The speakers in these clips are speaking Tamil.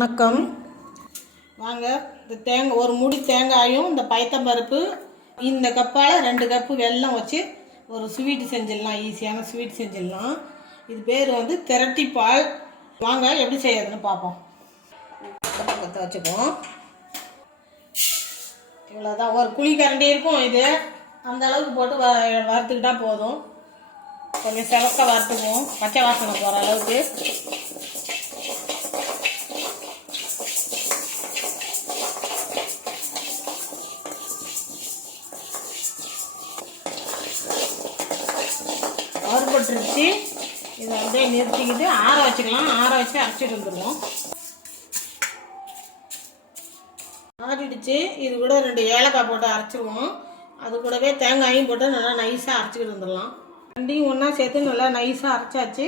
வணக்கம். வாங்க, இந்த தேங்காய் ஒரு முடி தேங்காயும் இந்த பைத்தம்பருப்பு இந்த கப்பால் 2 கப்பு வெல்லம் வச்சு ஒரு ஸ்வீட் செஞ்சிடலாம். ஈஸியான ஸ்வீட் செஞ்சிடலாம். இது பேர் வந்து திரட்டிப்பால். வாங்க எப்படி செய்யறதுன்னு பார்ப்போம். பற்ற வச்சுக்குவோம். இவ்வளோதான், ஒரு குழிக்கரண்டி இருக்கும். இது அந்த அளவுக்கு போட்டு வறுத்துக்கிட்டா போதும். கொஞ்சம் செவக்க வறுத்துக்குவோம், பச்சை வாசனை போகிற அளவுக்கு. வறுபட்டுருச்சு. இதை அப்படியே நிறுத்திக்கிட்டு ஆற வச்சுக்கலாம். ஆற வச்சு அரைச்சிட்டு வந்துடுவோம். ஆறிடுச்சு. இது கூட 2 ஏலக்காய் போட்டு அரைச்சிடுவோம். அது கூடவே தேங்காயும் போட்டு நல்லா நைஸாக அரைச்சிக்கிட்டு வந்துடலாம். ரெண்டையும் ஒன்றா சேர்த்து நல்லா நைஸாக அரைச்சாச்சு.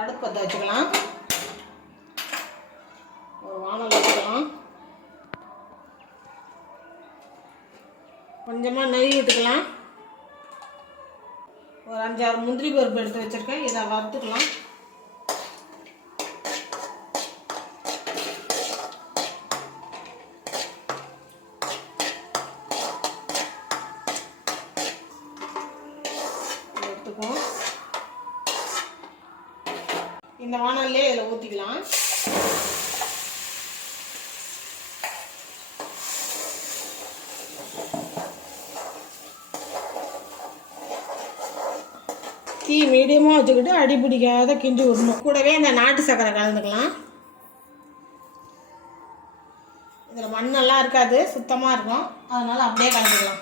அடுப்பு பற்ற வச்சுக்கலாம். ஒரு வானல் வச்சுக்கலாம். கொஞ்சமாக நெய் விட்டுக்கலாம். ஒரு 5-6 முந்திரி பருப்பு எடுத்து வச்சுருக்கேன். இதை வறுத்துக்கலாம். எடுத்துக்குவோம். இந்த வானல்லே இதில் ஊற்றிக்கலாம். தீ மீடியமாக வச்சுக்கிட்டு அடி பிடிக்காத கிண்டி விடணும். கூடவே இந்த நாட்டு சர்க்கரை கலந்துக்கலாம். இதில் மண்ணெல்லாம் இருக்காது, சுத்தமாக இருக்கும். அதனால் அப்படியே கலந்துக்கலாம்.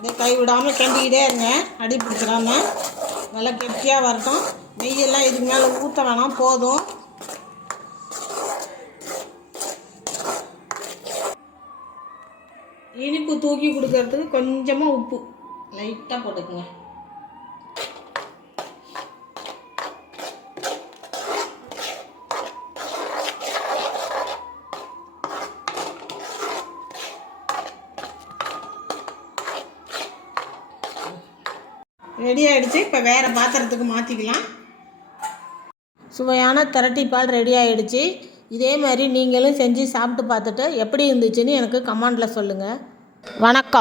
இதே கை விடாமல் கிண்டிக்கிட்டே இருங்க, அடி பிடிச்சிடாம. நல்லா கெட்டியாக வரட்டும். நெய்யெல்லாம் இதுக்கு மேலே ஊற்ற வேணாம், போதும். இனிப்பு தூக்கி கொடுக்கறதுக்கு கொஞ்சமாக உப்பு லைட்டாக போட்டுக்குங்க. ரெடி ஆகிடுச்சு. இப்போ வேறு பாத்திரத்துக்கு மாற்றிக்கலாம். சுவையான திரட்டிப்பால் ரெடி ஆகிடுச்சு. இதே மாதிரி நீங்களும் செஞ்சு சாப்பிட்டு பார்த்துட்டு எப்படி இருந்துச்சுன்னு எனக்கு கமெண்டில் சொல்லுங்கள். வணக்கம்.